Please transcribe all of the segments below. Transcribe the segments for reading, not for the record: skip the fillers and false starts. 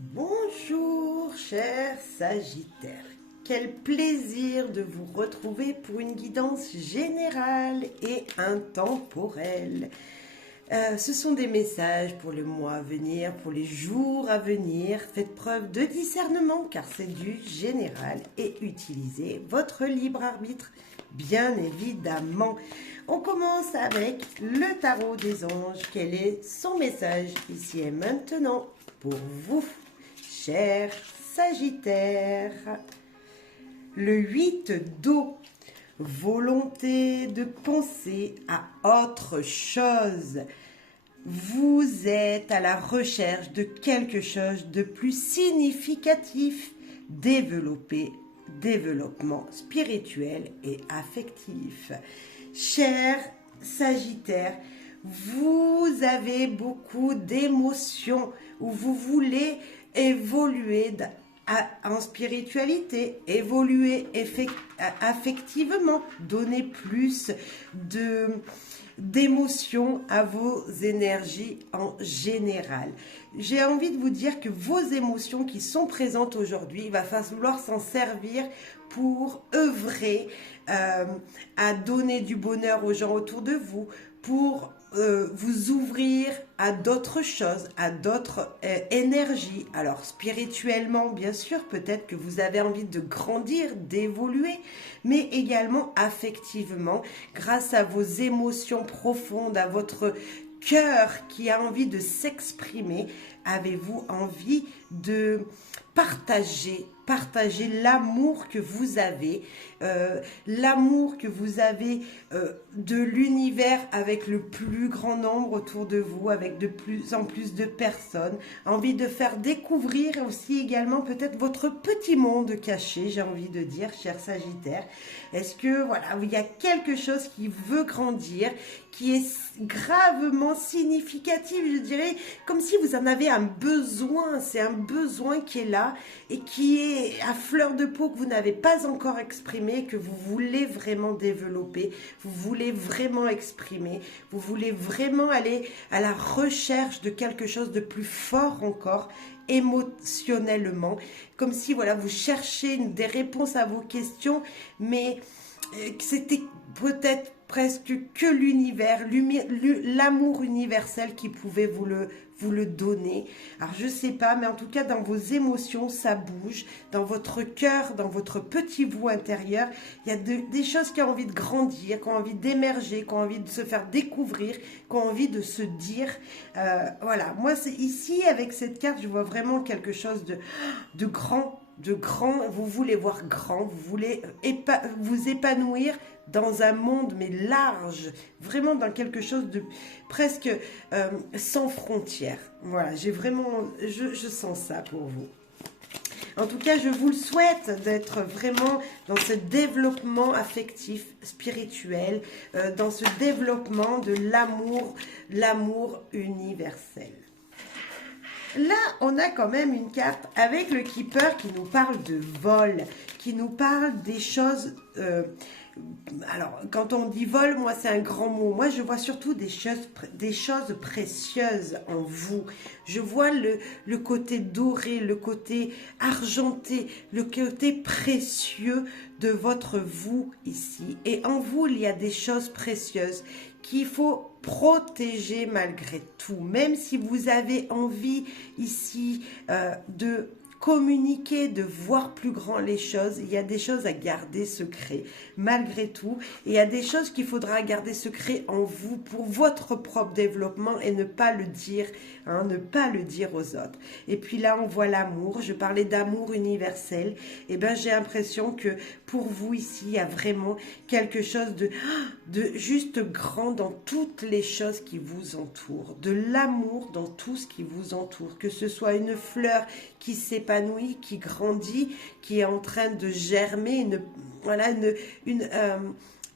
Bonjour, chers Sagittaires. Quel plaisir de vous retrouver pour une guidance générale et intemporelle. Ce sont des messages pour le mois à venir, pour les jours à venir. Faites preuve de discernement car c'est du général et utilisez votre libre arbitre, bien évidemment. On commence avec le tarot des anges. Quel est son message ici et maintenant pour vous, chers Sagittaires? Le 8 d'eau. Volonté de penser à autre chose. Vous êtes à la recherche de quelque chose de plus significatif. Développement spirituel et affectif. Chers Sagittaires, vous avez beaucoup d'émotions où vous voulez évoluer en spiritualité, évoluer affectivement, donner plus d'émotions à vos énergies en général. J'ai envie de vous dire que vos émotions qui sont présentes aujourd'hui, il va falloir s'en servir pour œuvrer à donner du bonheur aux gens autour de vous, pour vous ouvrir à d'autres choses, à d'autres énergies. Alors spirituellement, bien sûr, peut-être que vous avez envie de grandir, d'évoluer, mais également affectivement, grâce à vos émotions profondes, à votre cœur qui a envie de s'exprimer. Avez-vous envie de partager l'amour que vous avez, de l'univers avec le plus grand nombre autour de vous, avec de plus en plus de personnes, envie de faire découvrir aussi également peut-être votre petit monde caché, j'ai envie de dire, cher Sagittaire. Est-ce que voilà, il y a quelque chose qui veut grandir, qui est gravement significatif, je dirais, comme si vous en avez un besoin, c'est un besoin qui est là et qui est à fleur de peau que vous n'avez pas encore exprimé, que vous voulez vraiment développer, vous voulez vraiment exprimer, vous voulez vraiment aller à la recherche de quelque chose de plus fort encore, émotionnellement, comme si voilà, vous cherchez des réponses à vos questions, mais c'était peut-être presque que l'univers, l'amour universel qui pouvait vous le donner. Alors je sais pas, mais en tout cas dans vos émotions, ça bouge. Dans votre cœur, dans votre petit vous intérieur, il y a des choses qui ont envie de grandir, qui ont envie d'émerger, qui ont envie de se faire découvrir, qui ont envie de se dire. Voilà, moi c'est ici avec cette carte, je vois vraiment quelque chose de grand. Vous voulez voir grand, vous voulez vous épanouir dans un monde mais large, vraiment dans quelque chose de presque sans frontières. Voilà, je sens ça pour vous. En tout cas, je vous le souhaite d'être vraiment dans ce développement affectif, spirituel, dans ce développement de l'amour universel. Là, on a quand même une carte avec le Keeper qui nous parle de vol, qui nous parle des choses... alors, quand on dit vol, moi, c'est un grand mot. Moi, je vois surtout des choses précieuses en vous. Je vois le côté doré, le côté argenté, le côté précieux de votre vous ici. Et en vous, il y a des choses précieuses qu'il faut protéger malgré tout. Même si vous avez envie ici de communiquer, de voir plus grand les choses, il y a des choses à garder secret malgré tout, et il y a des choses qu'il faudra garder secret en vous pour votre propre développement et ne pas le dire, ne pas le dire aux autres. Et puis là on voit l'amour, je parlais d'amour universel, et ben j'ai l'impression que pour vous ici il y a vraiment quelque chose de juste grand dans toutes les choses qui vous entourent, de l'amour dans tout ce qui vous entoure, que ce soit une fleur qui s'épanouit, qui grandit, qui est en train de germer,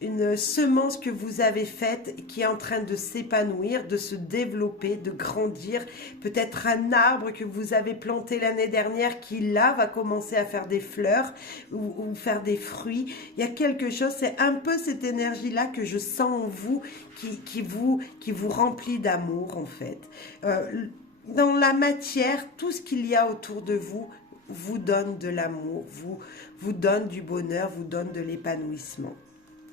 une semence que vous avez faite qui est en train de s'épanouir, de se développer, de grandir. Peut-être un arbre que vous avez planté l'année dernière qui là va commencer à faire des fleurs ou faire des fruits. Il y a quelque chose, c'est un peu cette énergie-là que je sens en vous qui vous remplit d'amour en fait. dans la matière, tout ce qu'il y a autour de vous vous donne de l'amour, vous donne du bonheur, vous donne de l'épanouissement.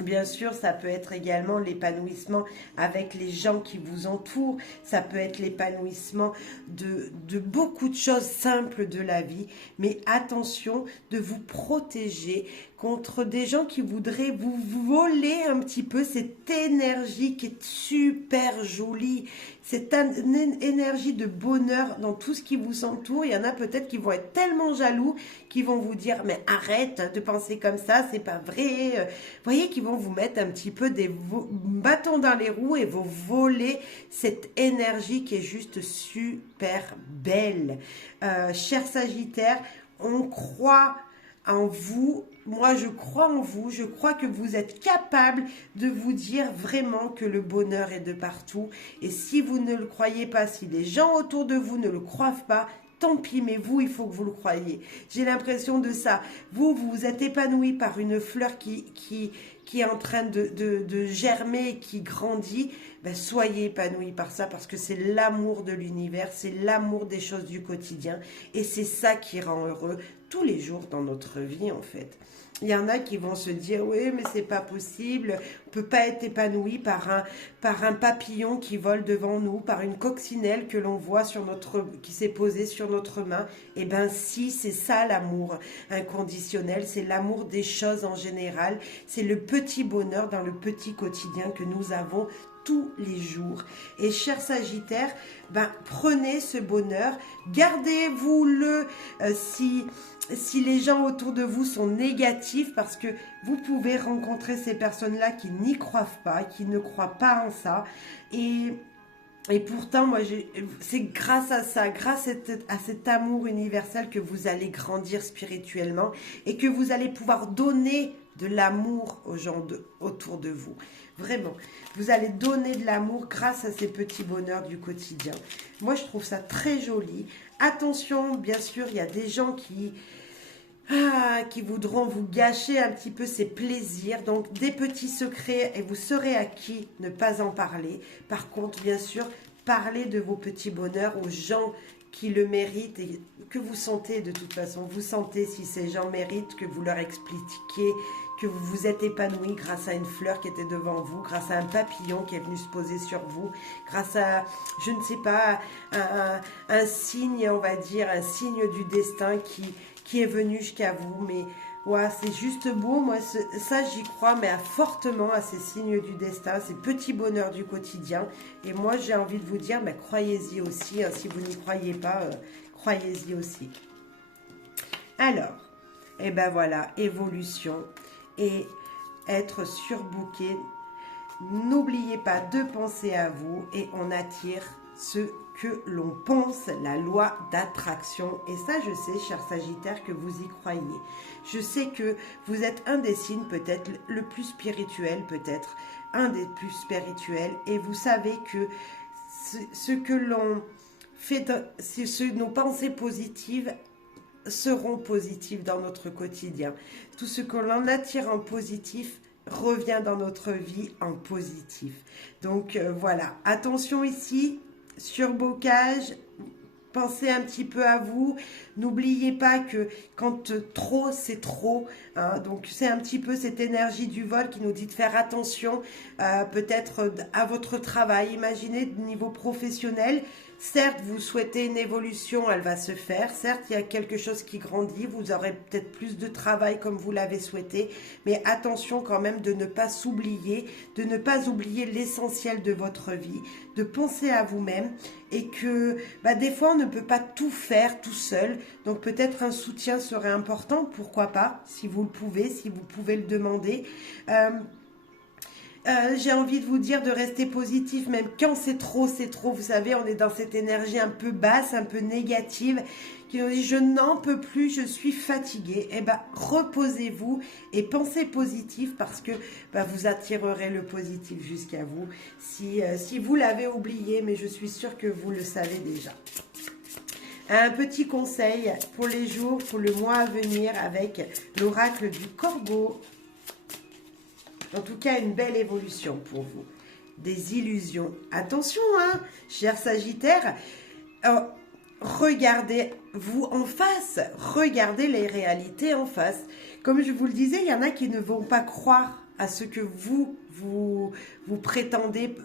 Bien sûr, ça peut être également l'épanouissement avec les gens qui vous entourent, ça peut être l'épanouissement de beaucoup de choses simples de la vie, mais attention de vous protéger contre des gens qui voudraient vous voler un petit peu cette énergie qui est super jolie, cette énergie de bonheur dans tout ce qui vous entoure. Il y en a peut-être qui vont être tellement jaloux, qui vont vous dire mais arrête de penser comme ça, c'est pas vrai. Vous voyez, qui vont vous mettre un petit peu des bâtons dans les roues et vous voler cette énergie qui est juste super belle. Cher Sagittaire, on croit en vous. Moi, je crois en vous. Je crois que vous êtes capable de vous dire vraiment que le bonheur est de partout. Et si vous ne le croyez pas, si les gens autour de vous ne le croient pas, tant pis, mais vous, il faut que vous le croyiez. J'ai l'impression de ça. Vous, vous êtes épanoui par une fleur qui est en train de germer, qui grandit. Ben, soyez épanoui par ça, parce que c'est l'amour de l'univers, c'est l'amour des choses du quotidien. Et c'est ça qui rend heureux tous les jours dans notre vie, en fait. Il y en a qui vont se dire, oui, mais c'est pas possible, on peut pas être épanoui par un papillon qui vole devant nous, par une coccinelle que l'on voit qui s'est posée sur notre main. Eh ben si, c'est ça l'amour inconditionnel, c'est l'amour des choses en général, c'est le petit bonheur dans le petit quotidien que nous avons tous les jours. Et cher Sagittaire, ben, prenez ce bonheur, gardez-vous-le si les gens autour de vous sont négatifs, parce que vous pouvez rencontrer ces personnes-là qui n'y croient pas, qui ne croient pas en ça. Et pourtant, moi, c'est grâce à ça, grâce à cet amour universel que vous allez grandir spirituellement et que vous allez pouvoir donner de l'amour aux gens autour de vous. Vraiment, vous allez donner de l'amour grâce à ces petits bonheurs du quotidien. Moi, je trouve ça très joli. Attention, bien sûr, il y a des gens qui voudront vous gâcher un petit peu ces plaisirs. Donc, des petits secrets, et vous saurez à qui ne pas en parler. Par contre, bien sûr, parlez de vos petits bonheurs aux gens qui le méritent et que vous sentez de toute façon. Vous sentez si ces gens méritent que vous leur expliquiez que vous vous êtes épanoui grâce à une fleur qui était devant vous, grâce à un papillon qui est venu se poser sur vous, grâce à, je ne sais pas, un signe, on va dire, un signe du destin qui est venu jusqu'à vous. Mais ouais, c'est juste beau. Moi, ça, j'y crois, mais fortement à ces signes du destin, ces petits bonheurs du quotidien. Et moi, j'ai envie de vous dire, mais croyez-y aussi. Hein, si vous n'y croyez pas, croyez-y aussi. Alors, et ben voilà, évolution et être surbooké. N'oubliez pas de penser à vous et on attire ce que l'on pense, la loi d'attraction. Et ça, je sais, cher Sagittaire, que vous y croyez. Je sais que vous êtes un des signes peut-être le plus spirituel, peut-être un des plus spirituels. Et vous savez que ce que l'on fait, nos pensées positives seront positives dans notre quotidien. Tout ce que l'on attire en positif revient dans notre vie en positif. Donc voilà, attention ici, surbocage, pensez un petit peu à vous. N'oubliez pas que quand trop, c'est trop. Hein, donc c'est un petit peu cette énergie du vol qui nous dit de faire attention peut-être à votre travail. Imaginez de niveau professionnel. Certes, vous souhaitez une évolution, elle va se faire. Certes, il y a quelque chose qui grandit. Vous aurez peut-être plus de travail comme vous l'avez souhaité. Mais attention quand même de ne pas s'oublier, de ne pas oublier l'essentiel de votre vie, de penser à vous-même et que des fois, on ne peut pas tout faire tout seul. Donc peut-être un soutien serait important. Pourquoi pas, si vous le pouvez, si vous pouvez le demander. J'ai envie de vous dire de rester positif, même quand c'est trop, c'est trop. Vous savez, on est dans cette énergie un peu basse, un peu négative, qui nous dit je n'en peux plus, je suis fatiguée. Eh ben, reposez-vous et pensez positif parce que vous attirerez le positif jusqu'à vous. Si vous l'avez oublié, mais je suis sûre que vous le savez déjà. Un petit conseil pour les jours, pour le mois à venir avec l'oracle du Corbeau. En tout cas, une belle évolution pour vous. Des illusions. Attention, hein, cher Sagittaire, regardez-vous en face, regardez les réalités en face. Comme je vous le disais, il y en a qui ne vont pas croire à ce que vous prétendez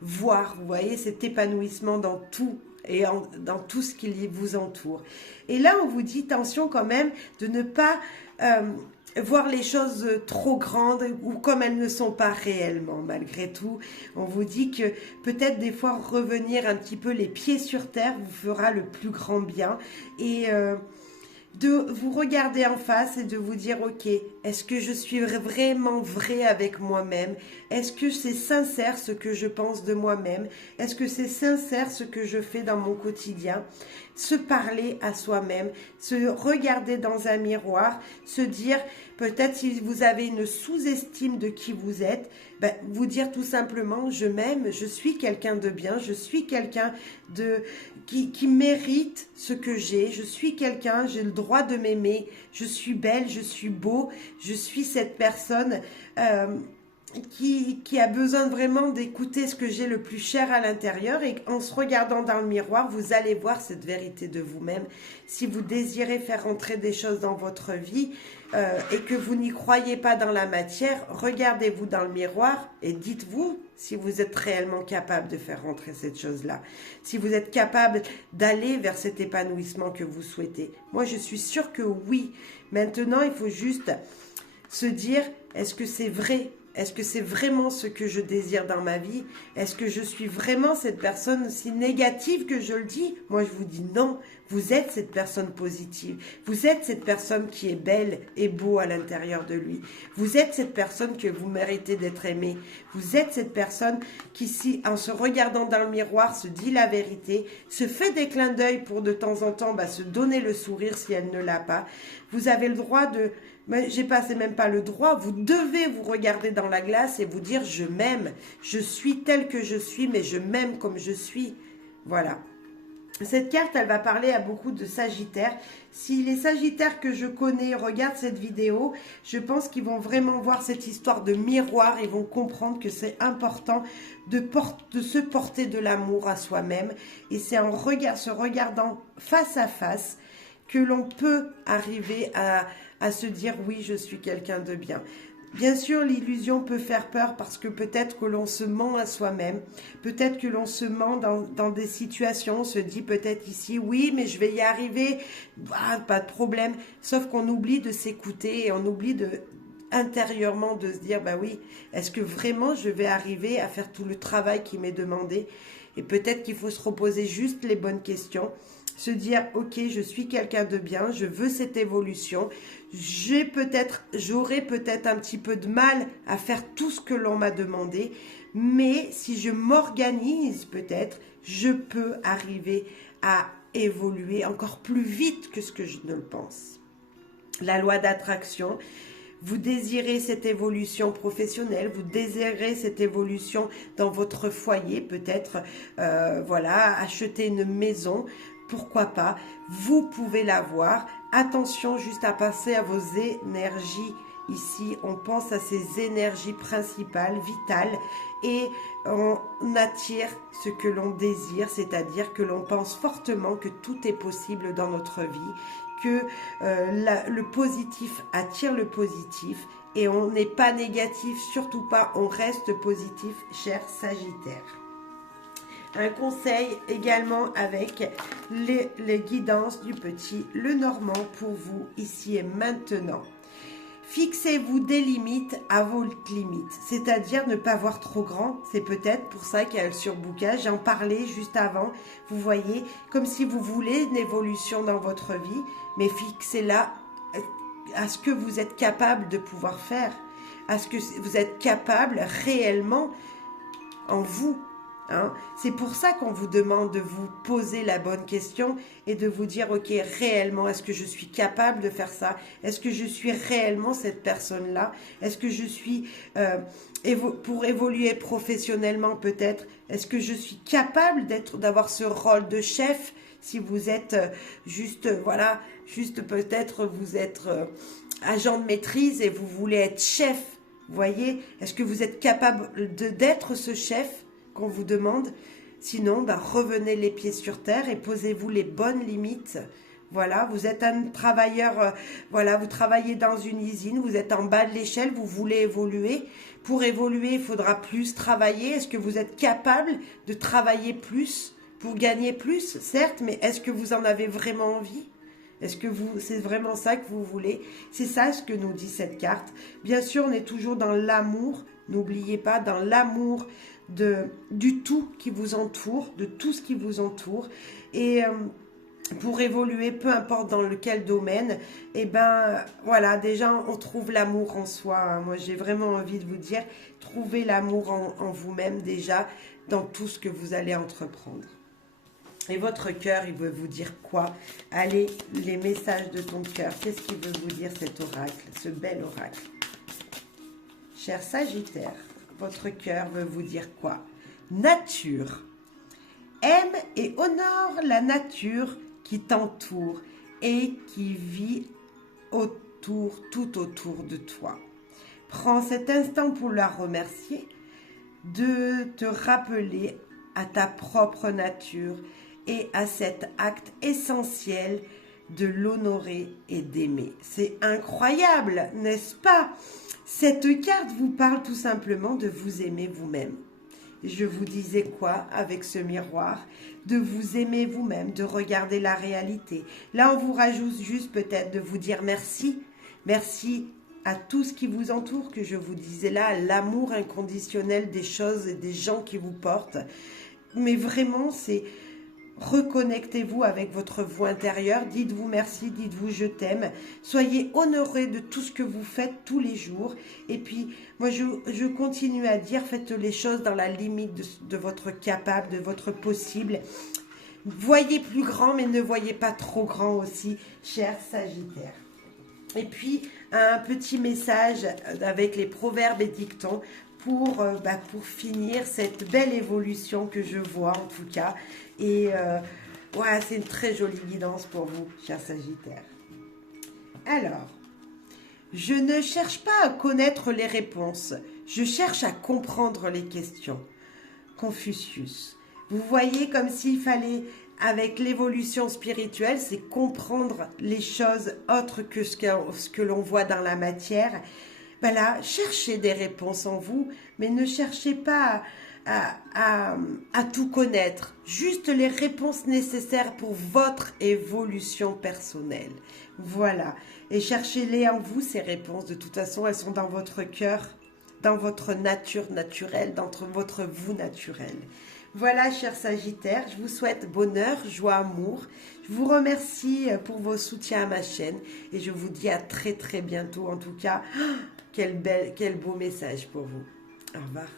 voir. Vous voyez cet épanouissement dans tout et dans tout ce qui vous entoure. Et là, on vous dit, attention quand même, de ne pas voir les choses trop grandes ou comme elles ne sont pas réellement. Malgré tout, on vous dit que peut-être des fois revenir un petit peu les pieds sur terre vous fera le plus grand bien. Et de vous regarder en face et de vous dire, ok, est-ce que je suis vraiment vrai avec moi-même? Est-ce que c'est sincère ce que je pense de moi-même? Est-ce que c'est sincère ce que je fais dans mon quotidien? Se parler à soi-même, se regarder dans un miroir, se dire, peut-être si vous avez une sous-estime de qui vous êtes, ben, vous dire tout simplement, je m'aime, je suis quelqu'un de bien, je suis quelqu'un qui mérite ce que j'ai, je suis quelqu'un, j'ai le droit de m'aimer, je suis belle, je suis beau, je suis cette personne qui a besoin vraiment d'écouter ce que j'ai le plus cher à l'intérieur, et en se regardant dans le miroir, vous allez voir cette vérité de vous-même. Si vous désirez faire rentrer des choses dans votre vie et que vous n'y croyez pas dans la matière, regardez-vous dans le miroir et dites-vous si vous êtes réellement capable de faire rentrer cette chose-là, si vous êtes capable d'aller vers cet épanouissement que vous souhaitez. Moi, je suis sûre que oui. Maintenant, il faut juste se dire, est-ce que c'est vrai ? Est-ce que c'est vraiment ce que je désire dans ma vie? Est-ce que je suis vraiment cette personne si négative que je le dis? Moi, je vous dis non. Vous êtes cette personne positive. Vous êtes cette personne qui est belle et beau à l'intérieur de lui. Vous êtes cette personne que vous méritez d'être aimée. Vous êtes cette personne qui, si, en se regardant dans le miroir, se dit la vérité, se fait des clins d'œil pour de temps en temps se donner le sourire si elle ne l'a pas. Vous avez le droit de... Mais j'ai pas, c'est même pas le droit, vous devez vous regarder dans la glace et vous dire je m'aime, je suis telle que je suis, mais je m'aime comme je suis. Voilà. Cette carte, elle va parler à beaucoup de Sagittaires. Si les Sagittaires que je connais regardent cette vidéo, je pense qu'ils vont vraiment voir cette histoire de miroir. Ils vont comprendre que c'est important de se porter de l'amour à soi-même. Et c'est en se regardant face à face que l'on peut arriver à se dire oui, je suis quelqu'un de bien. Bien sûr, l'illusion peut faire peur parce que peut-être que l'on se ment à soi-même, peut-être que l'on se ment dans des situations, on se dit peut-être ici, oui, mais je vais y arriver, pas de problème, sauf qu'on oublie de s'écouter et on oublie intérieurement de se dire, bah oui, est-ce que vraiment je vais arriver à faire tout le travail qui m'est demandé? Et peut-être qu'il faut se reposer juste les bonnes questions, se dire, ok, je suis quelqu'un de bien, je veux cette évolution, j'aurai peut-être un petit peu de mal à faire tout ce que l'on m'a demandé, mais si je m'organise peut-être, je peux arriver à évoluer encore plus vite que ce que je ne le pense. La loi d'attraction, vous désirez cette évolution professionnelle, vous désirez cette évolution dans votre foyer, peut-être, voilà, acheter une maison, pourquoi pas, vous pouvez l'avoir. Attention juste à passer à vos énergies. Ici, on pense à ces énergies principales, vitales, et on attire ce que l'on désire, c'est-à-dire que l'on pense fortement que tout est possible dans notre vie, que le positif attire le positif, et on n'est pas négatif, surtout pas, on reste positif, cher Sagittaire. Un conseil également avec les guidances du petit Lenormand pour vous ici et maintenant. Fixez-vous des limites à vos limites, c'est-à-dire ne pas voir trop grand. C'est peut-être pour ça qu'il y a le surbooking. J'en parlais juste avant. Vous voyez, comme si vous voulez une évolution dans votre vie, mais fixez-la à ce que vous êtes capable de pouvoir faire, à ce que vous êtes capable réellement en vous. Hein? C'est pour ça qu'on vous demande de vous poser la bonne question et de vous dire, ok, réellement, est-ce que je suis capable de faire ça? Est-ce que je suis réellement cette personne-là? Est-ce que je suis, pour évoluer professionnellement peut-être, est-ce que je suis capable d'avoir ce rôle de chef? Si vous êtes voilà, juste peut-être vous êtes agent de maîtrise et vous voulez être chef, vous voyez? Est-ce que vous êtes capable d'être ce chef qu'on vous demande? Sinon, ben, revenez les pieds sur terre et posez-vous les bonnes limites. Voilà, vous êtes un travailleur, voilà, vous travaillez dans une usine, vous êtes en bas de l'échelle, vous voulez évoluer. Pour évoluer, il faudra plus travailler. Est-ce que vous êtes capable de travailler plus pour gagner plus? Certes, mais est-ce que vous en avez vraiment envie? Est-ce que c'est vraiment ça que vous voulez? C'est ça ce que nous dit cette carte. Bien sûr, on est toujours dans l'amour. N'oubliez pas, dans l'amour du tout qui vous entoure, de tout ce qui vous entoure. Et pour évoluer, peu importe dans lequel domaine, et ben voilà, déjà on trouve l'amour en soi. Hein. Moi j'ai vraiment envie de vous dire, trouvez l'amour en vous-même déjà dans tout ce que vous allez entreprendre. Et votre cœur, il veut vous dire quoi? Allez, les messages de ton cœur, qu'est-ce qu'il veut vous dire cet oracle, ce bel oracle? Cher Sagittaire, votre cœur veut vous dire quoi? Nature. Aime et honore la nature qui t'entoure et qui vit tout autour de toi. Prends cet instant pour la remercier, de te rappeler à ta propre nature et à cet acte essentiel de l'honorer et d'aimer. C'est incroyable, n'est-ce pas? Cette carte vous parle tout simplement de vous aimer vous-même. Je vous disais quoi avec ce miroir? De vous aimer vous-même, de regarder la réalité. Là, on vous rajoute juste peut-être de vous dire merci. Merci à tout ce qui vous entoure, que je vous disais là, l'amour inconditionnel des choses et des gens qui vous portent. Mais vraiment, c'est... Reconnectez-vous avec votre vous intérieure, dites-vous merci, dites-vous je t'aime, soyez honorés de tout ce que vous faites tous les jours. Et puis, moi je continue à dire, faites les choses dans la limite de votre capable, de votre possible. Voyez plus grand, mais ne voyez pas trop grand aussi, cher Sagittaire. Et puis, un petit message avec les proverbes et dictons pour finir cette belle évolution que je vois en tout cas. Et ouais, c'est une très jolie guidance pour vous, cher Sagittaire. Alors, je ne cherche pas à connaître les réponses, je cherche à comprendre les questions. Confucius. Vous voyez comme s'il fallait, avec l'évolution spirituelle, c'est comprendre les choses autres que ce que l'on voit dans la matière. Ben là, cherchez des réponses en vous, mais ne cherchez pas à tout connaître. Juste les réponses nécessaires pour votre évolution personnelle. Voilà. Et cherchez-les en vous, ces réponses. De toute façon, elles sont dans votre cœur, dans votre nature naturelle, dans votre vous naturel. Voilà, chers Sagittaires, je vous souhaite bonheur, joie, amour. Je vous remercie pour vos soutiens à ma chaîne et je vous dis à très très bientôt. En tout cas, quel beau message pour vous. Au revoir.